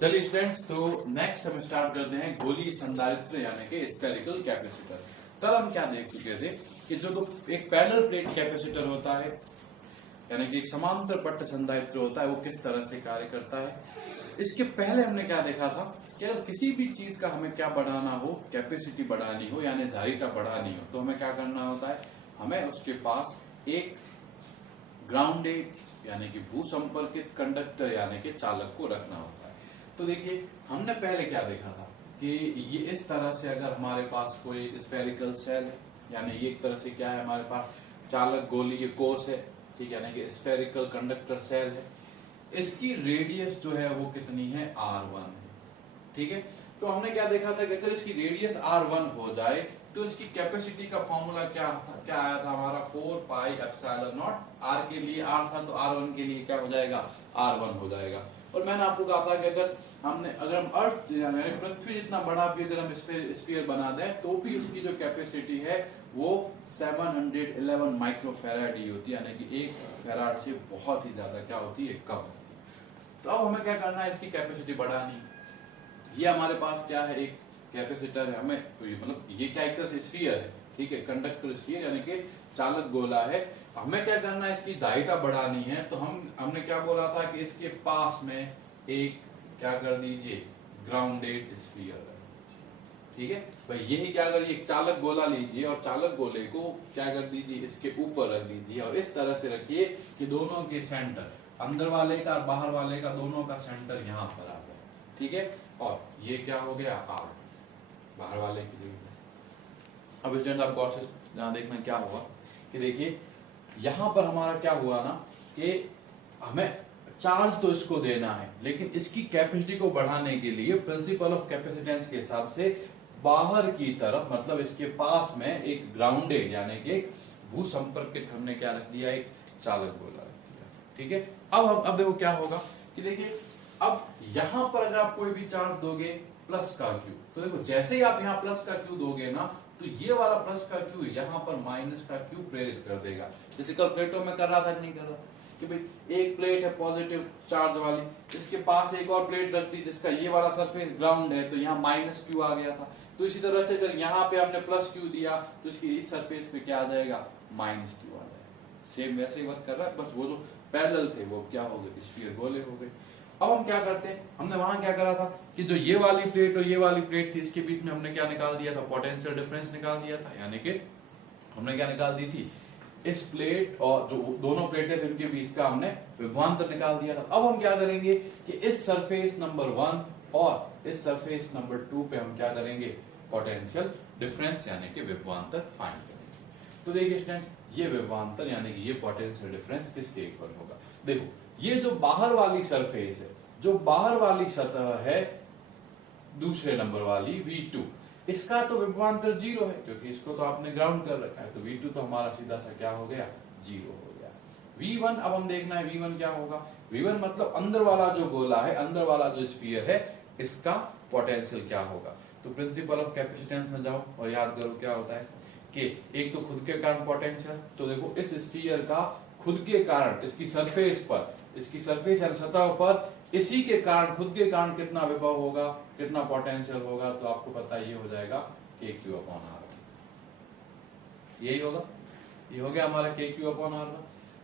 चलिए स्टूडेंट्स, तो नेक्स्ट हम स्टार्ट करते हैं गोलीय संधारित्र यानी कि स्फेरिकल कैपेसिटर। कल हम क्या देख चुके थे कि जो एक पैरेलल प्लेट कैपेसिटर होता है यानी कि एक समांतर पट्ट संधारित्र होता है, वो किस तरह से कार्य करता है। इसके पहले हमने क्या देखा था कि अगर किसी भी चीज का हमें क्या बढ़ाना हो, कैपेसिटी बढ़ानी हो यानी धारिता बढ़ानी हो, तो हमें क्या करना होता है, हमें उसके पास एक ग्राउंडेड यानी कि भू संपर्कित कंडक्टर यानी कि चालक को रखना होता है। तो देखिए हमने पहले क्या देखा था कि ये इस तरह से अगर हमारे पास कोई स्फेरिकल सेल है यानी ये एक तरह से क्या है, हमारे पास चालक गोलीय कोष है, ठीक है, यानी कि स्फेरिकल कंडक्टर सेल है। इसकी रेडियस जो है वो कितनी है, r1 है, ठीक है। तो हमने क्या देखा था कि अगर इसकी रेडियस r1 हो जाए तो इसकी कैपेसिटी का फॉर्मूला क्या आया था हमारा, 4 पाई एप्सिलॉन नॉट। r के लिए r था तो r1 के लिए क्या हो जाएगा, r1 हो जाएगा। और मैंने आपको कहा था कि अगर हम अर्थ यानी पृथ्वी जितना बड़ा भी अगर हम स्फीयर बना दें तो भी उसकी जो कैपेसिटी है वो 711 माइक्रोफैराड ही होती है, यानी कि 1 फैराड से बहुत ही ज्यादा क्या होती है, कम होती है। तो अब हमें क्या करना है, इसकी कैपेसिटी बढ़ानी। ये हमारे पास क्या है, एक कैपेसिटर है, हमें मतलब ये क्या एक तरह से स्फीयर है, ठीक है, कंडक्टर स्फीयर यानी कि चालक गोला है। हमें क्या करना है, इसकी धारिता बढ़ानी है। तो हमने क्या बोला था कि इसके पास में एक क्या कर दीजिए, ग्राउंडेड स्फीयर, ठीक है भाई। यही क्या करिए, एक चालक गोला लीजिए और चालक गोले को क्या कर दीजिए, इसके ऊपर रख दीजिए और इस तरह से रखिए कि दोनों के सेंटर, अंदर वाले का और बाहर वाले का, दोनों का सेंटर यहाँ पर आ जाए, ठीक है। और ये क्या हो गया, r बाहर वाले की रेडियस। अब स्टूडेंट आपको और से जहां देखना क्या हुआ कि देखिए यहां पर हमारा क्या हुआ ना कि हमें चार्ज तो इसको देना है, लेकिन इसकी कैपेसिटी को बढ़ाने के लिए प्रिंसिपल ऑफ कैपेसिटेंस के हिसाब से बाहर की तरफ, मतलब इसके पास में एक ग्राउंडेड यानी कि भू संपर्कित हमने क्या रख दिया, एक चालक गोला रख दिया, ठीक है। अब देखो क्या होगा कि देखिए अब यहां पर अगर आप कोई भी चार्ज दोगे प्लस का क्यू, तो देखो जैसे ही आप यहाँ प्लस का क्यू दोगे ना तो ये वाला प्लस का क्यू यहाँ पर माइनस का क्यू प्रेरित कर देगा। जैसे कल प्लेटों में कर रहा था नहीं कर रहा कि भाई एक प्लेट है पॉजिटिव चार्ज वाली, इसके पास एक और प्लेट रख दी जिसका ये वाला सरफेस ग्राउंड है, तो यहाँ माइनस क्यू आ गया था। तो इसी तरह से अगर यहाँ पे हमने प्लस क्यू दिया तो इसकी इस सरफेस पे क्या आ जाएगा, माइनस क्यू आ जाएगा। सेम वैसे ही वर्क कर रहा है, बस वो जो पैरेलल थे वो क्या हो गए, स्फीयर गोले हो गए। अब हम क्या करते हैं, हमने वहां क्या करा था कि जो ये वाली प्लेट और ये वाली प्लेट थी इसके बीच में हमने क्या निकाल दिया था, पोटेंशियल डिफरेंस निकाल दिया था, यानी कि हमने क्या निकाल दी थी, इस प्लेट और जो दोनों प्लेटें थे उनके बीच का हमने विभवांतर निकाल दिया था। अब हम क्या करेंगे कि इस सरफेस नंबर 1 और इस सरफेस नंबर 2 पे हम क्या करेंगे, पोटेंशियल डिफरेंस यानी कि विभवांतर फाइंड करेंगे। तो देखिए स्टूडेंट्स, ये विभवांतर यानी कि ये पोटेंशियल डिफरेंस किसके इक्वल होगा। देखो ये जो बाहर वाली सरफेस है, जो बाहर वाली सतह है दूसरे नंबर वाली V2, इसका तो विभवांतर 0 है क्योंकि इसको तो आपने ग्राउंड कर रखा है, तो V2 तो हमारा सीधा सा क्या हो गया, 0 हो गया। V1 अब हम देखना है V1 क्या होगा। V1 मतलब अंदर वाला जो गोला है, अंदर वाला जो स्फीयर है, इसका पोटेंशियल क्या होगा। तो प्रिंसिपल ऑफ कैपेसिटेंस में जाओ और याद करो क्या होता है कि एक तो खुद के कारण पोटेंशियल, तो देखो इस स्फीयर का खुद के कारण इसकी सरफेस पर, इसकी सरफेस यानी सतह पर इसी के कारण, खुद के कारण कितना विभव होगा, कितना पोटेंशियल होगा, तो आपको पता ये हो जाएगा KQ/R1। यही होगा, ये हो गया हमारा KQ/R1।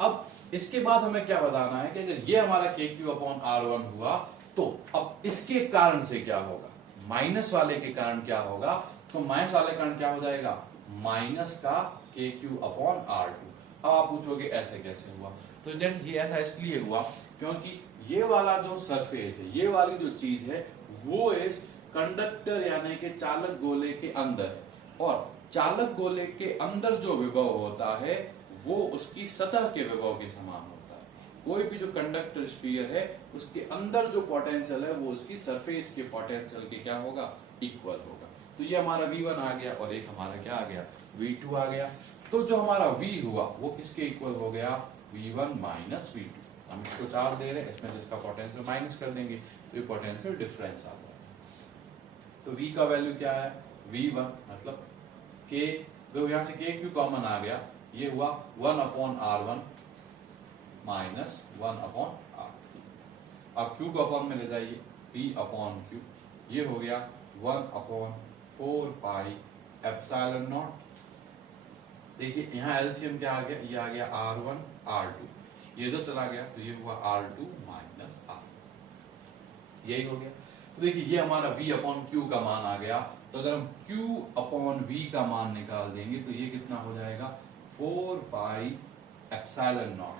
अब इसके बाद हमें क्या बताना है कि अगर ये हमारा KQ/R1 हुआ तो अब इसके कारण से क्या होगा, माइनस वाले के कारण क्या होगा, तो माइनस वाले कारण क्या हो जाएगा, माइनस का KQ/R2। अब आप पूछोगे ऐसे कैसे हुआ, तो ये ऐसा इसलिए हुआ क्योंकि ये वाला जो सरफेस है, ये वाली जो चीज है वो इस कंडक्टर यानी कि चालक गोले के अंदर है, और चालक गोले के अंदर जो विभव होता है वो उसकी सतह के विभव के समान होता है। कोई भी जो कंडक्टर स्फीयर है उसके अंदर जो पोटेंशियल है वो उसकी सरफेस के पोटेंशियल के क्या होगा, इक्वल होगा। तो ये हमारा V1 आ गया और एक हमारा क्या आ गया, V2 आ गया। तो जो हमारा V हुआ वो किसके इक्वल हो गया, V1 माइनस V2। हम इसको चार्ज दे रहे हैं, इसमें से इसका पोटेंशियल माइनस कर देंगे तो ये पोटेंशियल डिफरेंस आ गया। तो V का वैल्यू क्या है, V1 मतलब K, तो यहां से KQ कॉमन आ गया, ये हुआ 1/R1 माइनस 1/R2। अब Q को अपॉन में ले जाइए V अपॉन क्यू, ये हो गया 1/4πε0। देखिए यहाँ एलसीएम क्या आ गया, ये आ गया R1 R2, ये तो चला गया तो ये हुआ R2 माइनस R, यही हो गया। तो देखिए ये हमारा V अपॉन क्यू का मान आ गया। तो अगर हम Q अपॉन V का मान निकाल देंगे तो ये कितना हो जाएगा 4πε0,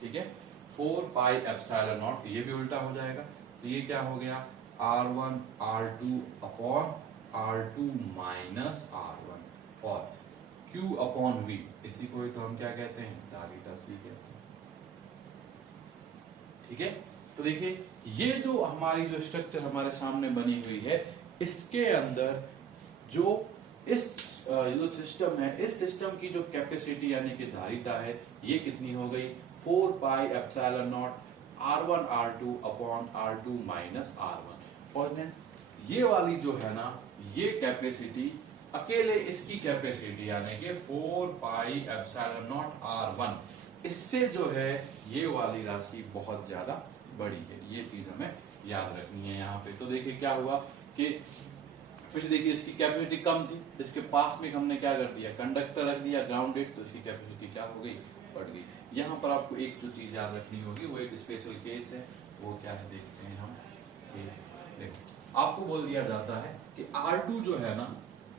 ठीक है 4πε0, ये भी उल्टा हो जाएगा। तो ये क्या हो गया R1 R2 upon R2 minus R1 और Q अपॉन V, इसी को ही तो हम क्या कहते हैं, धारिता C कहते हैं, ठीक है। तो देखिए ये जो हमारी जो स्ट्रक्चर हमारे सामने बनी हुई है, इसके अंदर जो इस जो सिस्टम है, इस सिस्टम की जो कैपेसिटी यानी कि धारिता है, ये कितनी हो गई 4πε0 R1 R2 upon R2 minus R1। और ये वाली जो है ना, ये कैपेसिटी अकेले इसकी कैपेसिटी यानी कि 4πε0 R1, इससे जो है ये वाली राशि बहुत ज्यादा बड़ी है। ये चीज हमें याद रखनी है यहाँ पे। तो देखिए क्या हुआ कि फिर देखिए इसकी कैपेसिटी कम थी, इसके पास में हमने क्या कर दिया, कंडक्टर रख दिया ग्राउंडेड, तो इसकी कैपेसिटी क्या हो गई, बढ़ गई। यहाँ पर आपको एक जो चीज याद रखनी होगी वो एक स्पेशल केस है, वो क्या है देखते हैं हम। देखो आपको बोल दिया जाता है कि R2 जो है ना,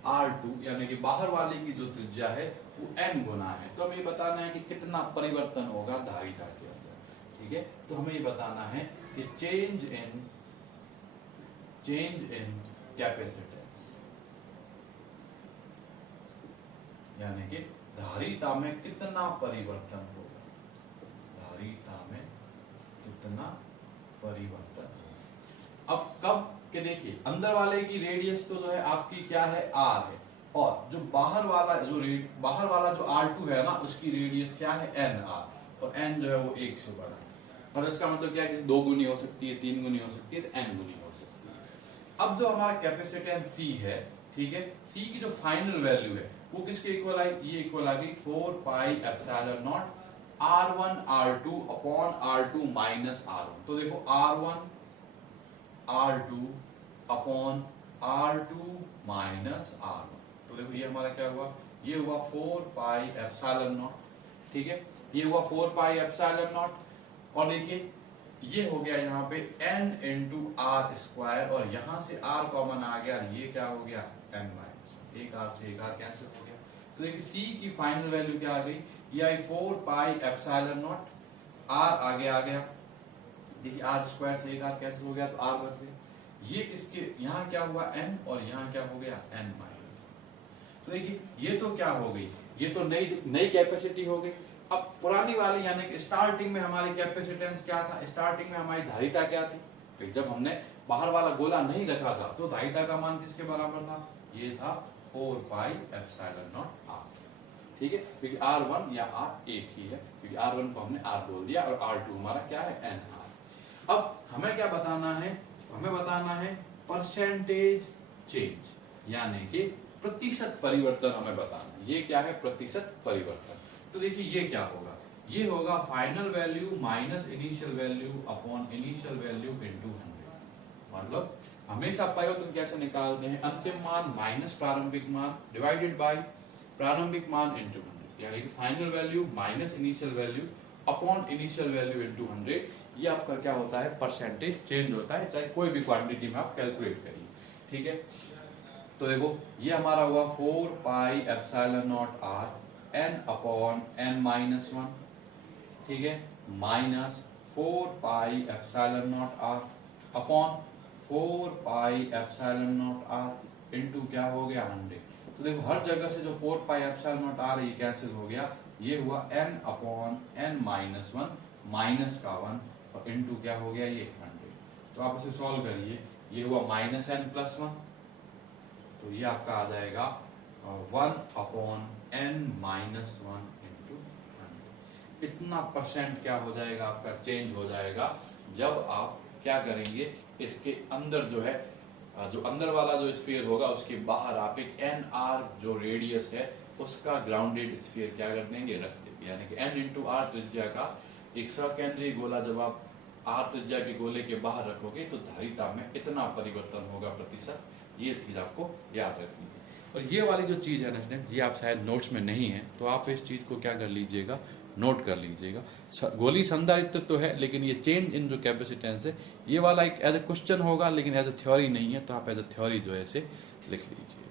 R2 यानी कि बाहर वाले की जो त्रिज्या है वो n गुना है। तो हमें ये बताना है कि कितना परिवर्तन होगा धारिता के अंदर, ठीक है। तो हमें ये बताना है कि चेंज इन कैपेसिटेंस, यानी कि धारिता में कितना परिवर्तन होगा, धारिता में कितना परिवर्तन होगा। अब कब के देखिए अंदर वाले की रेडियस तो जो है आपकी क्या है R है, और जो बाहर वाला जो R2 है ना, उसकी रेडियस क्या है NR, और N जो है वो 1 से बड़ा है। और इसका मतलब क्या है कि 2 गुनी हो सकती है, 3 गुनी हो सकती है, तो N गुनी हो सकती है। अब जो हमारा कैपेसिटेंस C है, ठीक है, C की जो फाइनल वैल्यू है वो किसके इक्वल आई, ये इक्वल आ गई 4πε0 R1 R2 upon R2 minus R1। तो देखो R1 R2 upon R2 minus R1, तो देखो ये हमारा क्या हुआ, ये हुआ 4πε0, ठीक है, ये हुआ 4πε0। और देखिए ये हो गया यहाँ पे n इंटू आर स्क्वायर, और यहां से r कॉमन आ गया, ये क्या हो गया n माइनस, एक r से एक r कैंसिल हो गया। तो देखिए c की फाइनल वैल्यू क्या आ गई, ये आई 4πε0, r आगे आ गया, देखिए r स्क्वायर से एक r कैंसिल हो गया तो r बच गया। ये किसके यहाँ क्या हुआ n, और यहाँ क्या हो गया n माइनस। तो देखिए ये तो क्या हो गई, ये तो नई कैपेसिटी हो गई। अब पुरानी वाली यानी कि स्टार्टिंग में हमारी कैपेसिटेंस क्या था, स्टार्टिंग में हमारी धारिता क्या थी, फिर जब हमने बाहर वाला गोला नहीं रखा था तो धारिता का मान किसके बराबर था, ये था 4πε0r, ठीक है, क्योंकि R1 या R एक ही है, क्योंकि R1 को हमने R बोल दिया और R2 हमारा क्या है NR। अब हमें क्या बताना है, हमें बताना है परसेंटेज चेंज, यानी कि प्रतिशत परिवर्तन हमें बताना है। ये क्या है, प्रतिशत परिवर्तन। तो देखिए ये क्या होगा, ये होगा final value minus initial value upon initial value into 100। मतलब हमेशा परिवर्तन कैसे निकालते हैं, अंतिम मान माइनस प्रारंभिक मान डिवाइडेड बाय प्रारंभिक मान इनटू 100, यानी कि final value minus initial value upon initial value into 100। ये आपका क्या होता है, परसेंटेज चेंज होता है, चाहे कोई भी क्वांटिटी में आप कैलकुलेट करिए, ठीक है। तो देखो ये हमारा हुआ 4πε0r n upon n minus 1, ठीक है, minus 4πε0r upon 4πε0r into क्या हो गया 100। तो देखो हर जगह से जो 4πε0r ये कैंसिल हो गया, ये हुआ n upon n minus 1 minus का 1 और इंटू क्या हो गया ये 100। तो आप इसे सॉल्व करिए, ये हुआ माइनस n प्लस 1, तो ये आपका आ जाएगा 1 अपॉन n माइनस 1 इंटू 100। इतना परसेंट क्या हो जाएगा आपका चेंज हो जाएगा जब आप क्या करेंगे, इसके अंदर जो है जो अंदर वाला जो स्फीयर होगा उसके बाहर आप एक NR जो रेडियस है उसका ग्राउंडेड स्फीयर क्या कर देंगे, रख देंगे, यानी कि n इंटू आर त्रिज्या का एक सकेंद्रीय गोला जब आप आर त्रिज्या के गोले के बाहर रखोगे तो धारिता में इतना परिवर्तन होगा प्रतिशत, ये चीज आपको याद रखनी है। और ये वाली जो चीज है ना स्टूडेंट, ये आप शायद नोट्स में नहीं है, तो आप इस चीज को क्या कर लीजिएगा, नोट कर लीजिएगा। गोली संधारित्र तो है, लेकिन ये चेंज इन जो कैपेसिटेंस है, ये वाला एक एज ए क्वेश्चन होगा, लेकिन एज ए थ्योरी नहीं है, तो आप एज ए थ्योरी जो है इसे लिख लीजिए।